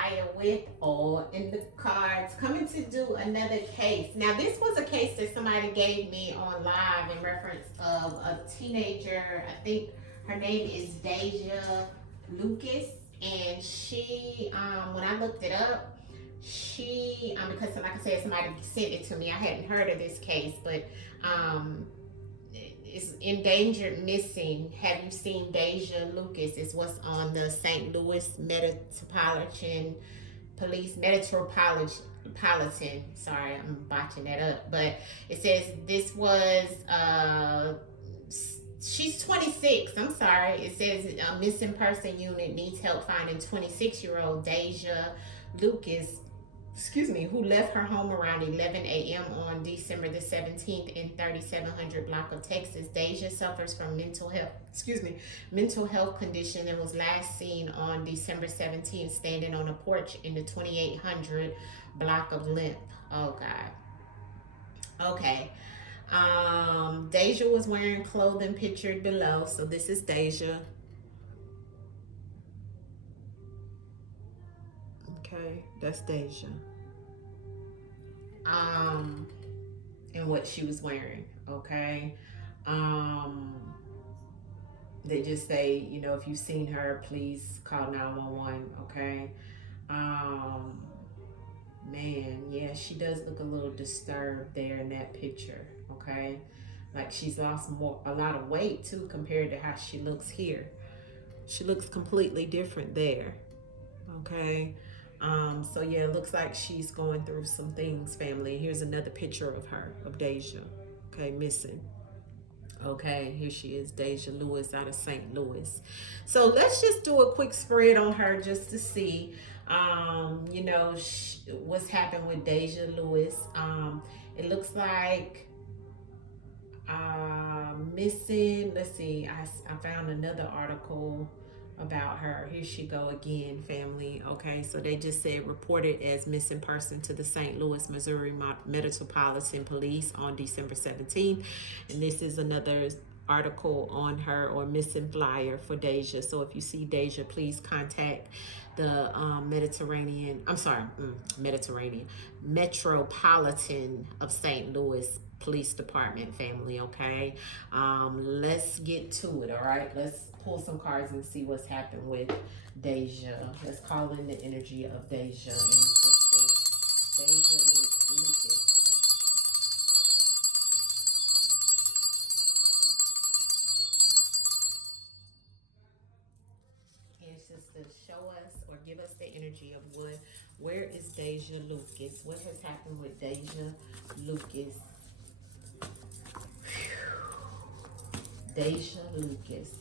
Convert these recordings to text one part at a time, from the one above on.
Flyer with AllnDaKards, coming to do another case. Now, this was a case that somebody gave me on live in reference of a teenager. I think her name is Daja Lucas, and she, when I looked it up, she, because like I said, somebody sent it to me. I hadn't heard of this case, but is endangered missing. Have you seen Daja Lucas? Is what's on the St. Louis Metropolitan. Sorry, I'm botching that up. But it says this was she's 26. I'm sorry. It says a missing person unit needs help finding 26-year-old Daja Lucas, who left her home around 11 a.m. on December the 17th in 3700 block of Texas. Daja suffers from mental health condition and was last seen on December 17th standing on a porch in the 2800 block of Limp. Oh God. Okay. Daja was wearing clothing pictured below. So this is Daja. Okay, that's Daja. And what she was wearing, okay? They just say, you know, if you've seen her, please call 911, okay? Man, yeah, she does look a little disturbed there in that picture, okay? Like she's lost a lot of weight too compared to how she looks here. She looks completely different there, okay? So yeah, it looks like she's going through some things, family. Here's another picture of her, of Daja, okay, missing. Okay, here she is, Daja Lewis out of St. Louis. So let's just do a quick spread on her just to see, you know, what's happened with Daja Lewis. It looks like missing, let's see, I found another article about her. Here she go again, family. Okay, so they just said reported as missing person to the St. Louis, Missouri Metropolitan Police on December 17th. And this is another article on her, or missing flyer for Daja. So if you see Daja, please contact the Metropolitan of St. Louis Police Department, family. Okay, let's get to it. All right, let's pull some cards and see what's happened with Daja. Let's call in the energy of Daja and Daja Lucas. And sisters, show us or give us the energy of where is Daja Lucas? What has happened with Daja Lucas? Daja Lucas.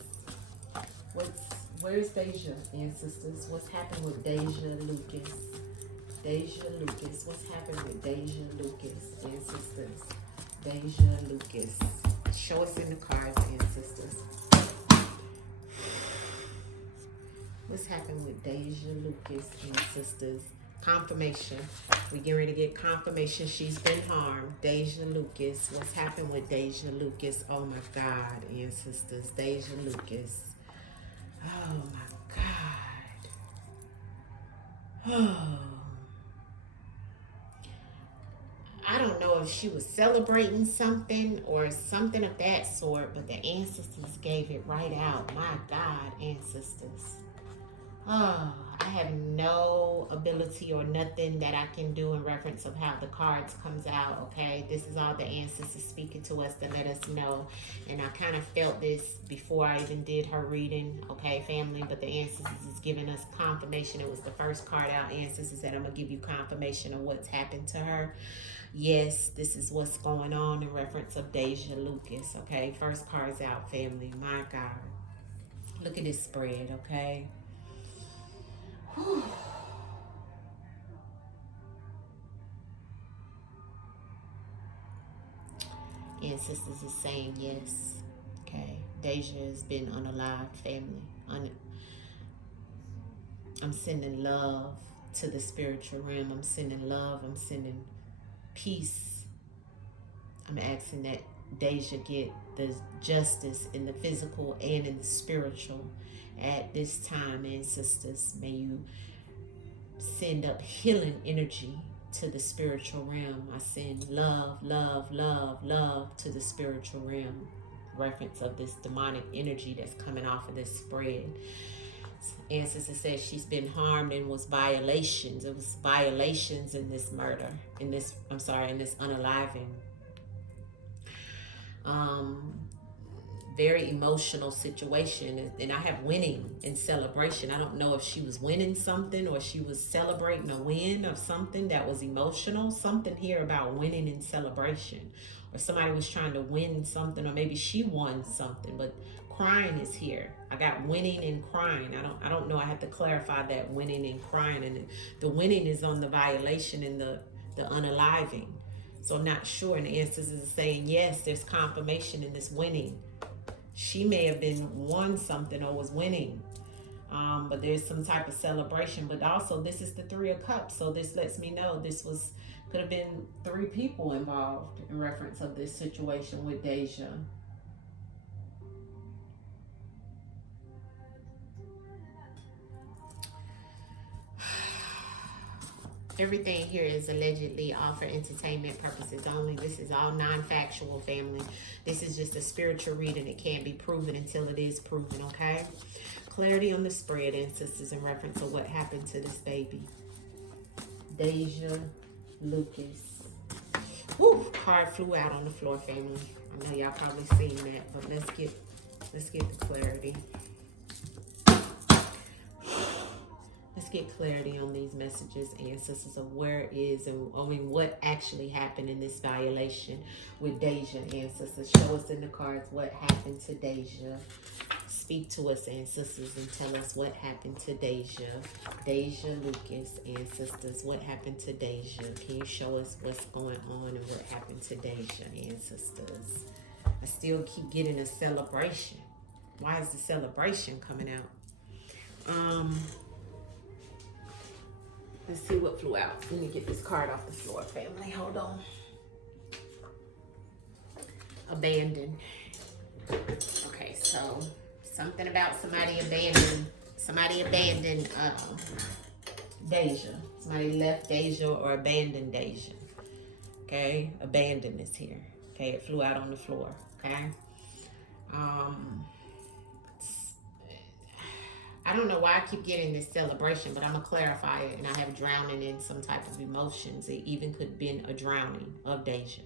Where's Daja, ancestors? What's happened with Daja Lucas? Daja Lucas. What's happened with Daja Lucas, ancestors? Daja Lucas. Show us in the cards, ancestors. What's happened with Daja Lucas, ancestors? Confirmation. We're getting ready to get confirmation she's been harmed. Daja Lucas. What's happened with Daja Lucas? Oh my God, ancestors. Daja Lucas. Oh my God. Oh. I don't know if she was celebrating something or something of that sort, but the ancestors gave it right out. My God, ancestors. Oh, I have no ability or nothing that I can do in reference of how the cards comes out, okay? This is all the ancestors speaking to us to let us know. And I kind of felt this before I even did her reading, okay, family? But the ancestors is giving us confirmation. It was the first card out. Ancestors said, I'm going to give you confirmation of what's happened to her. Yes, this is what's going on in reference of Daja Lucas, okay? First card's out, family. My God. Look at this spread, okay? Whew. Ancestors is saying yes. Okay. Daja has been unalived, family. I'm sending love to the spiritual realm. I'm sending love. I'm sending peace. I'm asking that Daja get the justice in the physical and in the spiritual at this time, ancestors. May you send up healing energy to the spiritual realm. I send love, love, love, love to the spiritual realm. Reference of this demonic energy that's coming off of this spread. Ancestor says she's been harmed and was violations. It was violations in this murder, in this unaliving. Very emotional situation, and I have winning and celebration. I don't know if she was winning something or she was celebrating a win of something that was emotional. Something here about winning and celebration, or somebody was trying to win something, or maybe she won something. But crying is here. I got winning and crying. I don't know. I have to clarify that winning and crying, and the winning is on the violation and the unaliving. So I'm not sure. And the ancestors is saying yes, there's confirmation in this winning. She may have been won something or was winning, but there's some type of celebration. But also, this is the Three of Cups, so this lets me know this could have been 3 people involved in reference of this situation with Daja. Everything here is allegedly all for entertainment purposes only. This is all non-factual, family. This is just a spiritual reading. It can't be proven until it is proven, okay? Clarity on the spread, ancestors, in reference to what happened to this baby. Daja Lucas. Woo! Card flew out on the floor, family. I know y'all probably seen that, but let's get the clarity. Let's get clarity on these messages, ancestors, of where is and what actually happened in this violation with Daja, ancestors. Show us in the cards what happened to Daja. Speak to us, ancestors, and tell us what happened to Daja. Daja Lucas, ancestors, what happened to Daja? Can you show us what's going on and what happened to Daja, ancestors? I still keep getting a celebration. Why is the celebration coming out? Let's see what flew out. Let me get this card off the floor, family. Hold on. Abandoned. Okay, so something about somebody abandoned Daja. Somebody left Daja or abandoned Daja. Okay, abandoned is here. Okay, it flew out on the floor. Okay. I don't know why I keep getting this celebration, but I'm going to clarify it. And I have drowning in some type of emotions. It even could have been a drowning of Daja.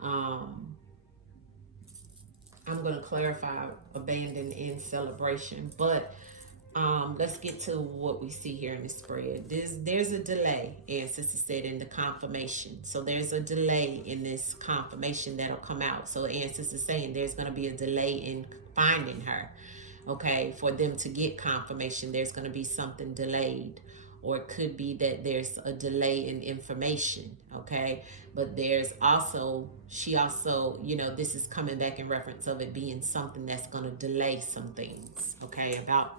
I'm going to clarify abandon and celebration. But let's get to what we see here in the spread. There's a delay, ancestor said, in the confirmation. So there's a delay in this confirmation that'll come out. So ancestor saying there's going to be a delay in finding her. Okay, for them to get confirmation, there's going to be something delayed, or it could be that there's a delay in information. Okay, but there's also, she also, this is coming back in reference of it being something that's going to delay some things. Okay, about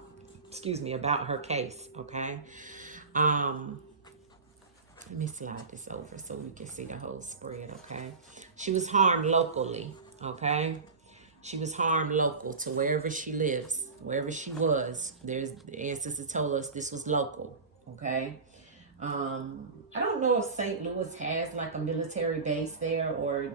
her case. Okay, let me slide this over so we can see the whole spread. Okay, she was harmed locally. Okay. She was harmed local to wherever she lives, wherever she was. The ancestors told us this was local, okay? I don't know if St. Louis has like a military base there, or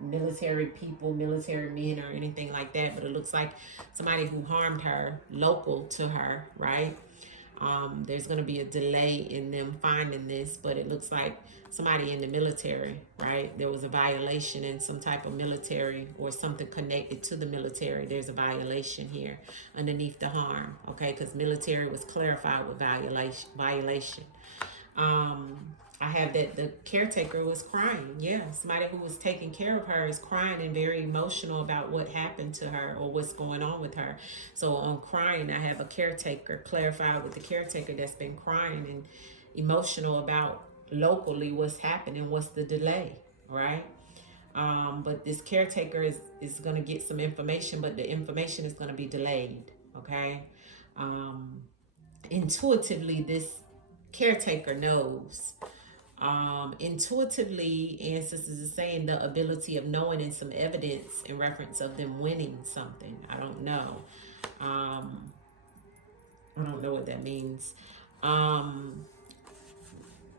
military people, military men, or anything like that, but it looks like somebody who harmed her, local to her, right? There's going to be a delay in them finding this, but it looks like somebody in the military, right? There was a violation in some type of military or something connected to the military. There's a violation here underneath the harm, okay? Because military was clarified with violation. I have that the caretaker was crying. Yeah, somebody who was taking care of her is crying and very emotional about what happened to her or what's going on with her. So on crying, I have a caretaker, clarified with the caretaker that's been crying and emotional about locally what's happening, what's the delay, right? But this caretaker is going to get some information, but the information is going to be delayed, okay? Intuitively, this caretaker knows. Intuitively, ancestors is saying the ability of knowing and some evidence in reference of them winning something. I don't know. I don't know what that means.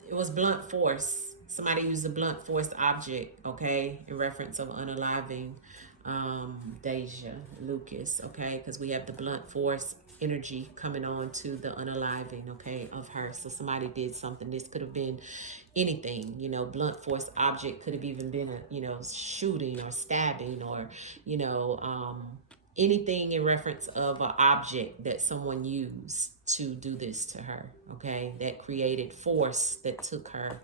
It was blunt force. Somebody used a blunt force object, okay, in reference of unaliving Daja Lucas, okay, because we have the blunt force energy coming on to the unaliving, okay, of her. So somebody did something. This could have been anything, you know. Blunt force object could have even been a, you know, shooting or stabbing or, you know, anything in reference of an object that someone used to do this to her, okay, that created force that took her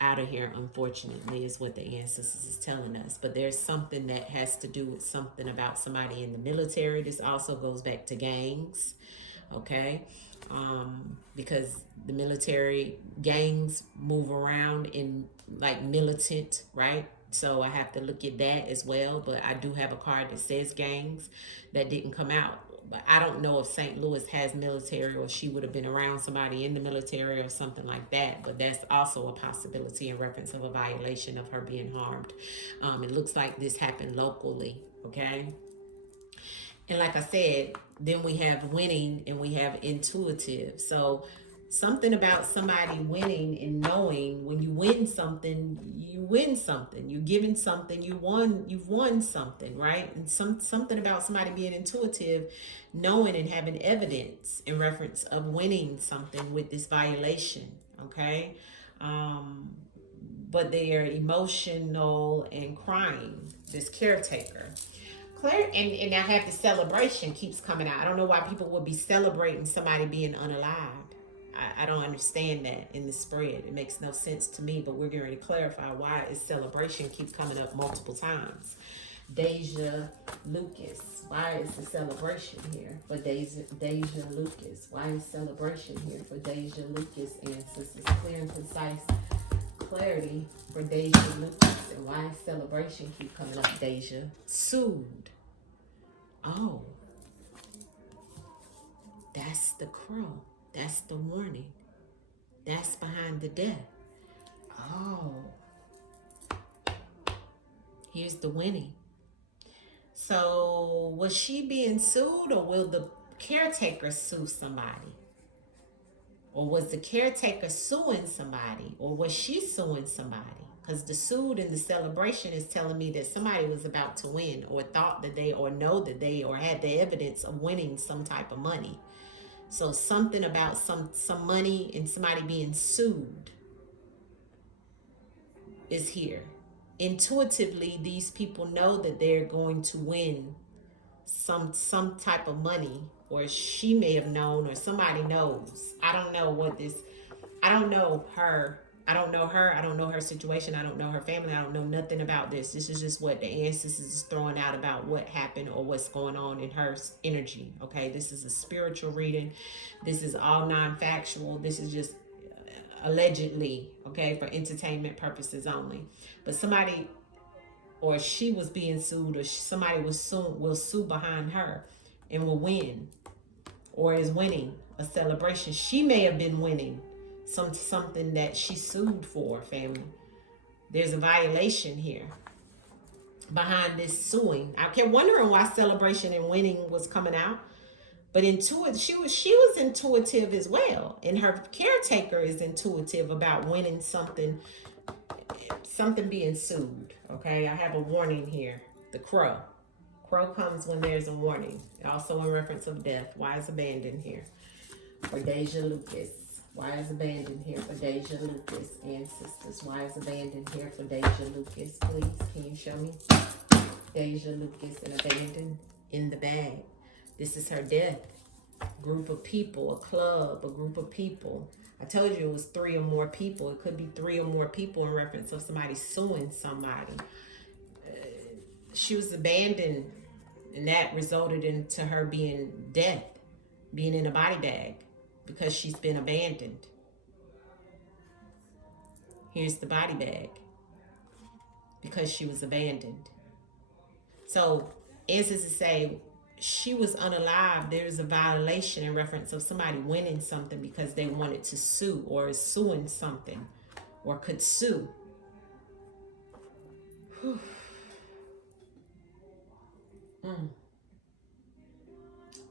out of here, unfortunately, is what the ancestors is telling us. But there's something that has to do with something about somebody in the military. This also goes back to gangs, okay, because the military gangs move around in like militant, right? So I have to look at that as well. But I do have a card that says gangs that didn't come out. But I don't know if St. Louis has military or she would have been around somebody in the military or something like that. But that's also a possibility in reference of a violation of her being harmed. It looks like this happened locally, okay? And like I said, then we have winning and we have intuitive. So something about somebody winning and knowing when you win something, you win something. You're giving something, you've won something, right? And something about somebody being intuitive, knowing and having evidence in reference of winning something with this violation, okay? But they are emotional and crying, this caretaker. Claire, and I have the celebration keeps coming out. I don't know why people would be celebrating somebody being unalived. I don't understand that in the spread. It makes no sense to me, but we're going to clarify why is celebration keep coming up multiple times. Daja Lucas. Why is the celebration here for Daja Lucas? Why is celebration here for Daja Lucas? Ancestors, clear and concise clarity for Daja Lucas. And why celebration keep coming up? Daja sued. Oh, that's the crow. That's the warning. That's behind the death. Oh, here's the winning. So was she being sued, or will the caretaker sue somebody? Or was the caretaker suing somebody? Or was she suing somebody? Because the sued and the celebration is telling me that somebody was about to win, or thought that they, or know that they, or had the evidence of winning some type of money. So something about some money and somebody being sued is here. Intuitively, these people know that they're going to win some type of money, or she may have known, or somebody knows. I don't know what this, I don't know her. I don't know her. I don't know her situation. I don't know her family. I don't know nothing about this. This is just what the ancestors is throwing out about what happened or what's going on in her energy. Okay, this is a spiritual reading. This is all non-factual. This is just allegedly, okay, for entertainment purposes only. But somebody, or she was being sued, or somebody will sue behind her and will win, or is winning a celebration. She may have been winning something that she sued for, family. There's a violation here behind this suing. I kept wondering why celebration and winning was coming out. But she was intuitive as well. And her caretaker is intuitive about winning something being sued. Okay, I have a warning here. The crow. Crow comes when there's a warning. Also in reference of death. Why is abandoned here? For Daja Lucas. Why is abandoned here for Daja Lucas? Ancestors, why is abandoned here for Daja Lucas? Please, can you show me? Daja Lucas and abandoned in the bag. This is her death. Group of people, a club, a group of people. I told you it was 3 or more people. It could be 3 or more people in reference of somebody suing somebody. She was abandoned, and that resulted into her being death, being in a body bag, because she's been abandoned. Here's the body bag, because she was abandoned. So ancestors say she was unalive. There's a violation in reference of somebody winning something because they wanted to sue, or is suing something, or could sue.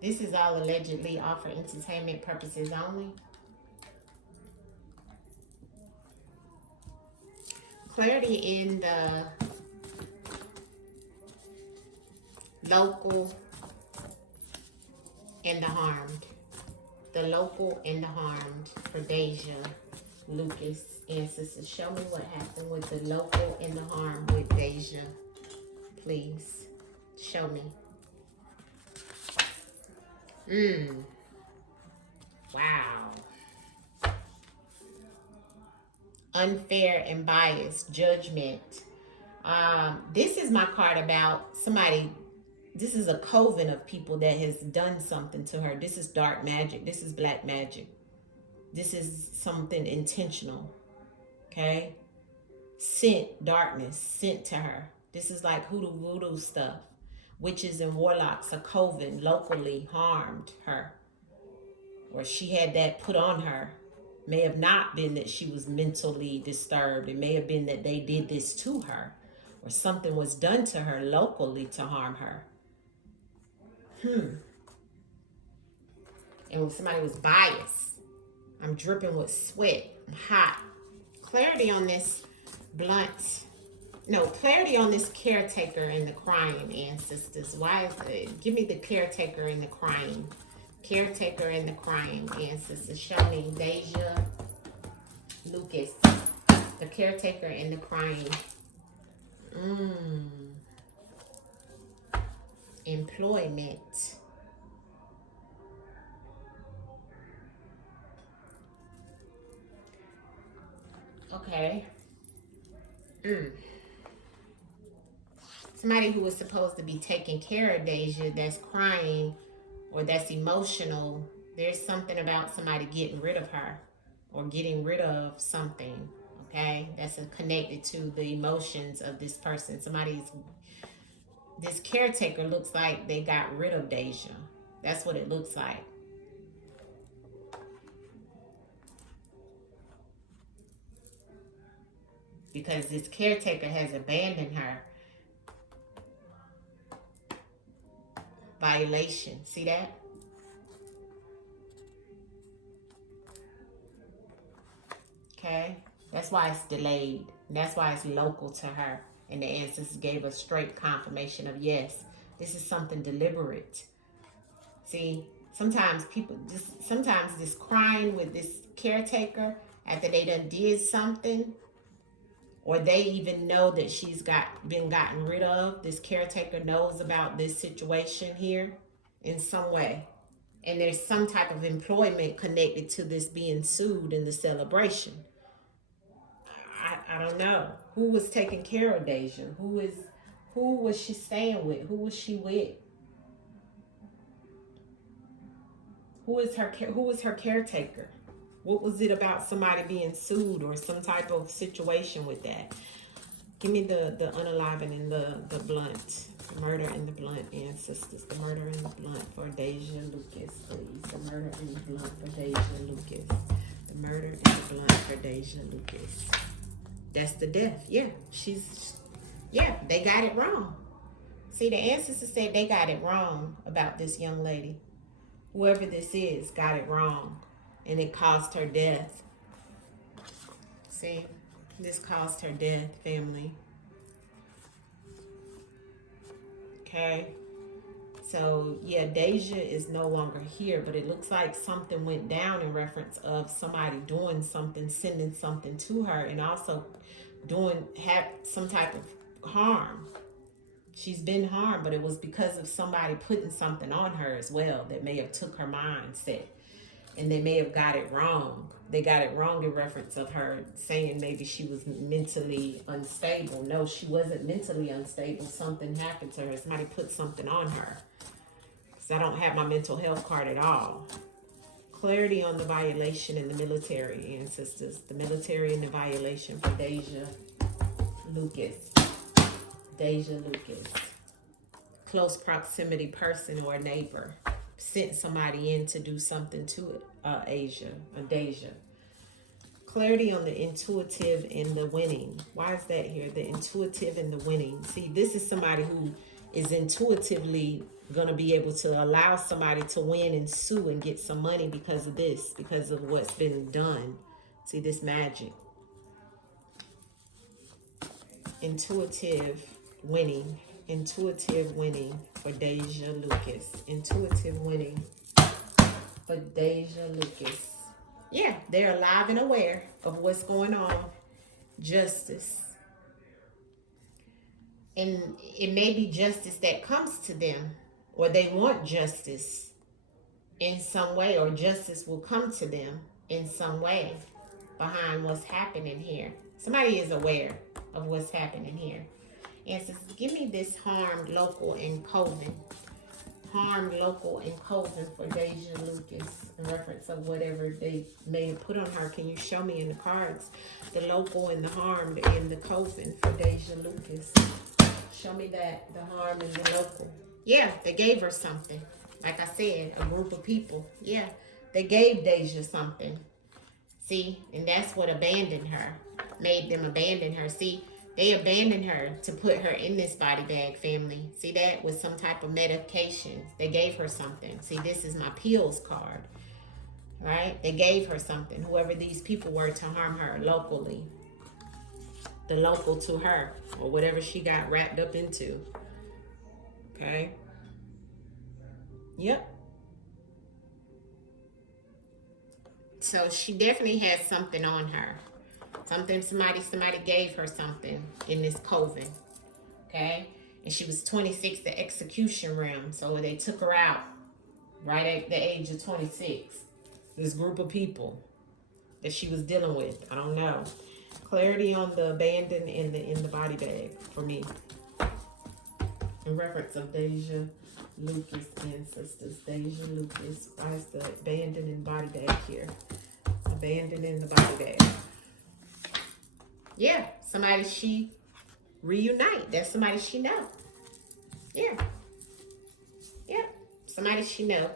This is all allegedly all for entertainment purposes only. Clarity in the local and the harmed. The local and the harmed for Daja, Lucas, ancestors. Show me what happened with the local and the harmed with Daja. Please. Show me. Wow. Unfair and biased. Judgment. This is my card about somebody. This is a coven of people that has done something to her. This is dark magic. This is black magic. This is something intentional. Okay? Sent darkness. Sent to her. This is like hoodoo voodoo stuff. Witches and warlocks, a coven locally harmed her. Or she had that put on her. May have not been that she was mentally disturbed. It may have been that they did this to her. Or something was done to her locally to harm her. And when somebody was biased, I'm dripping with sweat. I'm hot. Clarity on this blunt. No, clarity on this caretaker and the crying, ancestors. Why is it? Give me the caretaker and the crying. Caretaker and the crying, ancestors. Show me Daja, Lucas. The caretaker and the crying. Employment. Okay. Somebody who was supposed to be taking care of Daja that's crying or that's emotional. There's something about somebody getting rid of her or getting rid of something. Okay, that's connected to the emotions of this person. This caretaker looks like they got rid of Daja. That's what it looks like. Because this caretaker has abandoned her. Violation. See that? Okay. That's why it's delayed. That's why it's local to her. And the ancestors gave us straight confirmation of yes, this is something deliberate. See, sometimes this crying with this caretaker after they done did something, or they even know that she's been gotten rid of. This caretaker knows about this situation here in some way. And there's some type of employment connected to this being sued in the celebration. I don't know. Who was taking care of Daja? Who was she staying with? Who was she with? Who was her caretaker? What was it about somebody being sued or some type of situation with that? Give me the unaliving and the blunt. The murder and the blunt, ancestors. The murder and the blunt for Daja Lucas, please. The murder and the blunt for Daja Lucas. The murder and the blunt for Daja Lucas. That's the death. Yeah, they got it wrong. See, the ancestors said they got it wrong about this young lady. Whoever this is got it wrong. And it caused her death. See, this caused her death, family. Okay. So, yeah, Daja is no longer here, but it looks like something went down in reference of somebody doing something, sending something to her, and also have some type of harm. She's been harmed, but it was because of somebody putting something on her as well that may have took her mindset. And they may have got it wrong. They got it wrong in reference of her saying maybe she was mentally unstable. No, she wasn't mentally unstable. Something happened to her. Somebody put something on her. So I don't have my mental health card at all. Clarity on the violation in the military, ancestors. The military and the violation for Daja Lucas. Daja Lucas. Close proximity person or neighbor. Sent somebody in to do something to Daja. Clarity on the intuitive and the winning. Why is that here? The intuitive and the winning. See, this is somebody who is intuitively going to be able to allow somebody to win and sue and get some money because of this, because of what's been done. See, this magic. Intuitive winning. Intuitive winning for Daja Lucas. Intuitive winning for Daja Lucas. Yeah, they're alive and aware of what's going on. Justice. And it may be justice that comes to them, or they want justice in some way, or justice will come to them in some way behind what's happening here. Somebody is aware of what's happening here. And says, give me this harmed, local, and coven. Harmed, local, and coven for Daja Lucas in reference of whatever they may have put on her. Can you show me in the cards the local and the harmed and the coven for Daja Lucas? Show me that, the harm and the local. Yeah, they gave her something. Like I said, a group of people. Yeah, they gave Daja something. See, and that's what abandoned her. Made them abandon her. See, they abandoned her to put her in this body bag, family. See that? With some type of medication. They gave her something. See, this is my pills card. Right? They gave her something. Whoever these people were to harm her locally. The local to her, or whatever she got wrapped up into. Okay. Yep. So she definitely has something on her. Something, somebody gave her something in this coven. Okay. And she was 26, the execution realm. So they took her out right at the age of 26. This group of people that she was dealing with. I don't know. Clarity on the abandoned in the body bag for me. In reference of Daja Lucas ancestors. Daja Lucas. Why is the abandoned in body bag here? Abandoned in the body bag. Yeah, somebody she reunite. That's somebody she know. Yeah. Yeah, somebody she know.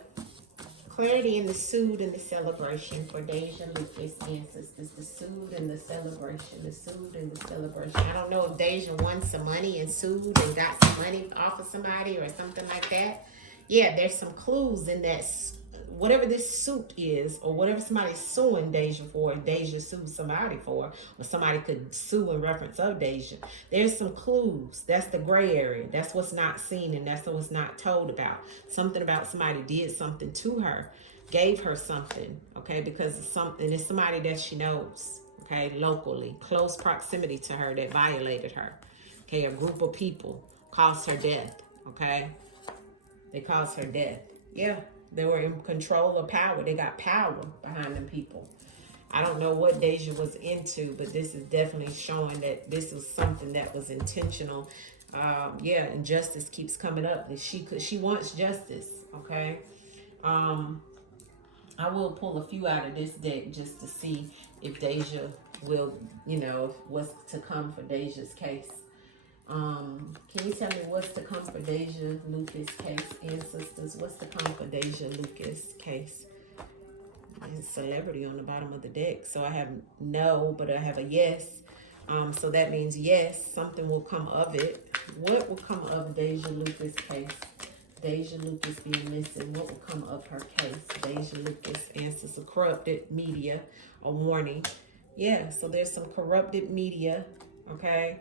Clarity in the soothe and the celebration for Daja Lucas ancestors. The soothe and the celebration. The soothe and the celebration. I don't know if Daja won some money and sued and got some money off of somebody or something like that. Yeah, there's some clues in that. Whatever this suit is, or whatever somebody's suing Daja for, Daja sued somebody for, or somebody could sue in reference of Daja. There's some clues. That's the gray area. That's what's not seen, and that's what's not told about. Something about somebody did something to her, gave her something, okay, because it's something, it's somebody that she knows, okay, locally, close proximity to her that violated her, okay, a group of people caused her death, okay, they caused her death, yeah. They were in control of power. They got power behind them people. I don't know what Daja was into, but this is definitely showing that this was something that was intentional. Yeah, and justice keeps coming up. She wants justice, okay? I will pull a few out of this deck just to see if Daja will, you know, what's to come for Daja's case. Can you tell me what's to come for Daja Lucas case, ancestors? What's to come for Daja Lucas case? There's celebrity on the bottom of the deck. So I have no, but I have a yes. So that means yes, something will come of it. What will come of Daja Lucas case? Daja Lucas being missing. What will come of her case? Daja Lucas, ancestor, corrupted media, a warning. Yeah, so there's some corrupted media, okay?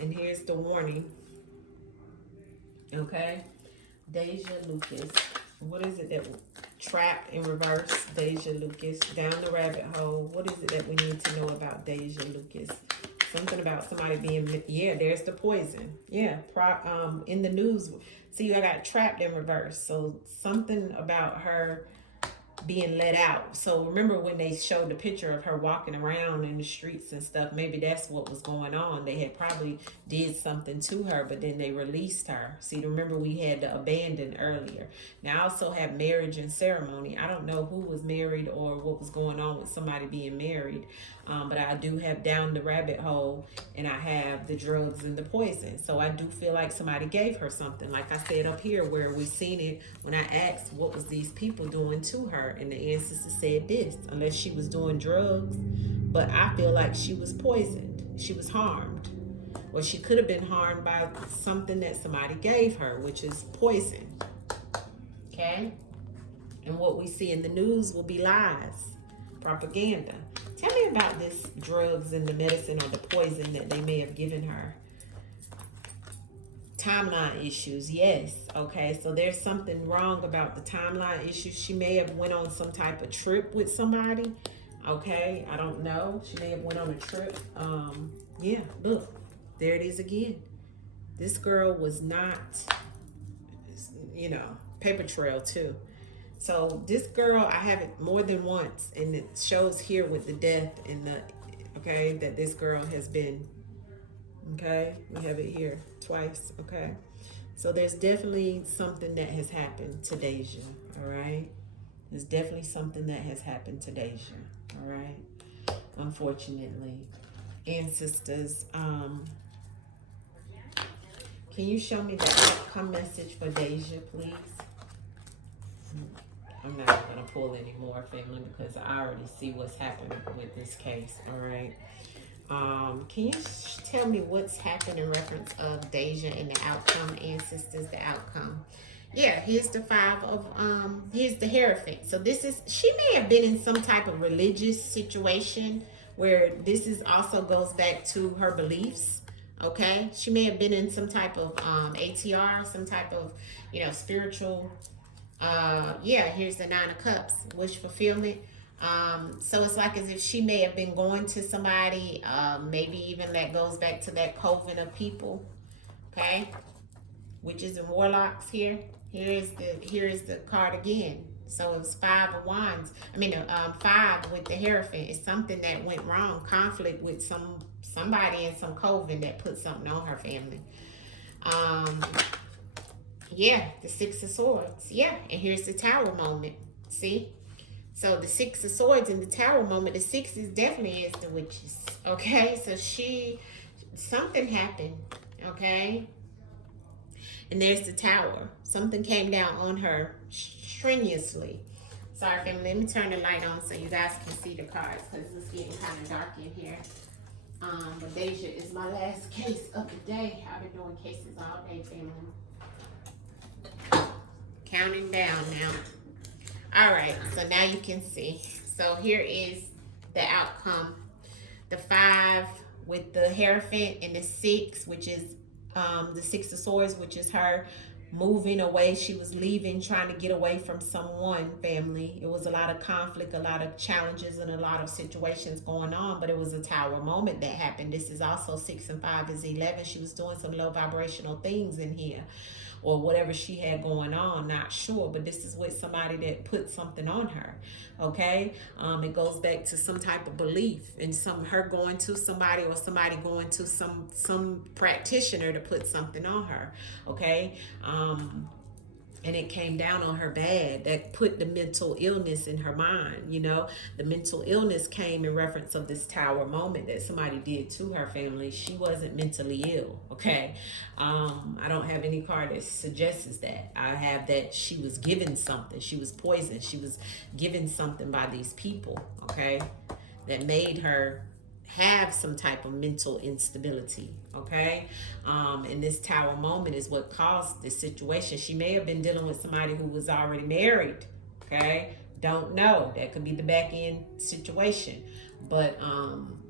And here's the warning. Okay. Daja Lucas. What is it that trapped in reverse? Daja Lucas. Down the rabbit hole. What is it that we need to know about Daja Lucas? Something about somebody being, yeah, there's the poison. Yeah. In the news. See, I got trapped in reverse. So something about her being let out. So remember when they showed the picture of her walking around in the streets and stuff, maybe that's what was going on. They had probably did something to her, but then they released her. See, remember we had the abandon earlier. Now I also have marriage and ceremony. I don't know who was married or what was going on with somebody being married, but I do have down the rabbit hole, and I have the drugs and the poison. So I do feel like somebody gave her something, like I said up here where we seen it when I asked what was these people doing to her, and the ancestor said this, unless she was doing drugs, but I feel like she was poisoned, she was harmed, or she could have been harmed by something that somebody gave her, which is poison. Okay, and what we see in the news will be lies, propaganda. Tell me about this drugs and the medicine or the poison that they may have given her. Timeline issues, yes. Okay, so there's something wrong about the timeline issues. She may have went on some type of trip with somebody. Okay, I don't know. She may have went on a trip. Yeah, look, there it is again. This girl was not, you know, paper trail too. So this girl, I have it more than once, and it shows here with the death and the, okay, that this girl has been, okay, we have it here twice, okay. So there's definitely something that has happened to Daja, all right. There's definitely something that has happened to Daja, all right. Unfortunately, ancestors, can you show me the outcome message for Daja, please? I'm not going to pull any more, family, because I already see what's happening with this case, all right? Can you tell me what's happened in reference of Daja and the outcome, ancestors, the outcome? Yeah, here's the here's the Hierophant. So this is, she may have been in some type of religious situation where this is also goes back to her beliefs, okay? She may have been in some type of ATR, some type of, you know, spiritual, yeah, here's the Nine of Cups, wish fulfillment. So it's like as if she may have been going to somebody, maybe even that goes back to that coven of people, okay? Witches and warlocks here. Here is the card again. So it was 5 of Wands. I mean, 5 with the Hierophant. It's something that went wrong, conflict with somebody in some coven that put something on her family. Yeah, the 6 of Swords. Yeah, and here's the Tower moment. See? So the 6 of Swords in the Tower moment, the 6 is definitely is the witches. Okay, so something happened. Okay, and there's the Tower. Something came down on her strenuously. Sorry, family. Let me turn the light on so you guys can see the cards because it's getting kind of dark in here. But Daja is my last case of the day. I've been doing cases all day, family. Counting down now. All right, so now you can see. So here is the outcome. The 5 with the Hierophant and the 6, which is the 6 of Swords, which is her moving away. She was leaving, trying to get away from someone, family. It was a lot of conflict, a lot of challenges, and a lot of situations going on, but it was a Tower moment that happened. This is also 6 and 5 is 11. She was doing some low vibrational things in here, or whatever she had going on, not sure, but this is with somebody that put something on her, okay? It goes back to some type of belief and her going to somebody, or somebody going to some practitioner to put something on her, okay? And it came down on her bad. That put the mental illness in her mind, you know. The mental illness came in reference of this Tower moment that somebody did to her family. She wasn't mentally ill, okay? I don't have any card that suggests that. I have that she was given something. She was poisoned. She was given something by these people, okay, that made her have some type of mental instability, okay? And this Tower moment is what caused this situation. She may have been dealing with somebody who was already married, okay? Don't know. That could be the back end situation. But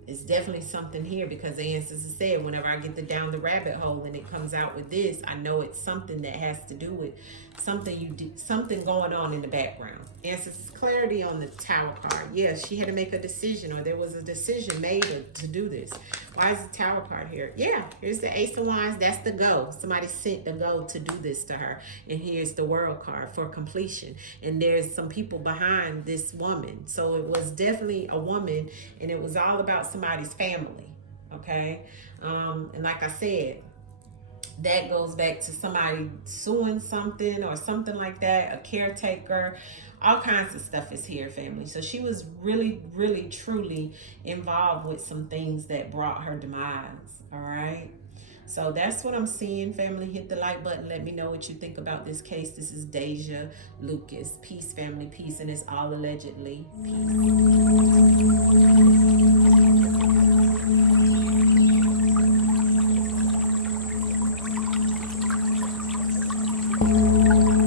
it's definitely something here, because the ancestors said whenever I get down the rabbit hole and it comes out with this, I know it's something that has to do with something you did, something going on in the background. Ancestors clarity on the Tower card. Yes, she had to make a decision, or there was a decision made to do this. Why is the Tower card here? Yeah, here's the Ace of Wands. That's the go. Somebody sent the go to do this to her. And here's the World card for completion. And there's some people behind this woman. So it was definitely a woman, and it was all about somebody's family, okay? And like I said, that goes back to somebody suing something or something like that, a caretaker. All kinds of stuff is here, family. So she was really, really, truly involved with some things that brought her demise, all right? So that's what I'm seeing, family. Hit the like button. Let me know what you think about this case. This is Daja Lucas. Peace, family, peace. And it's all allegedly. Peace.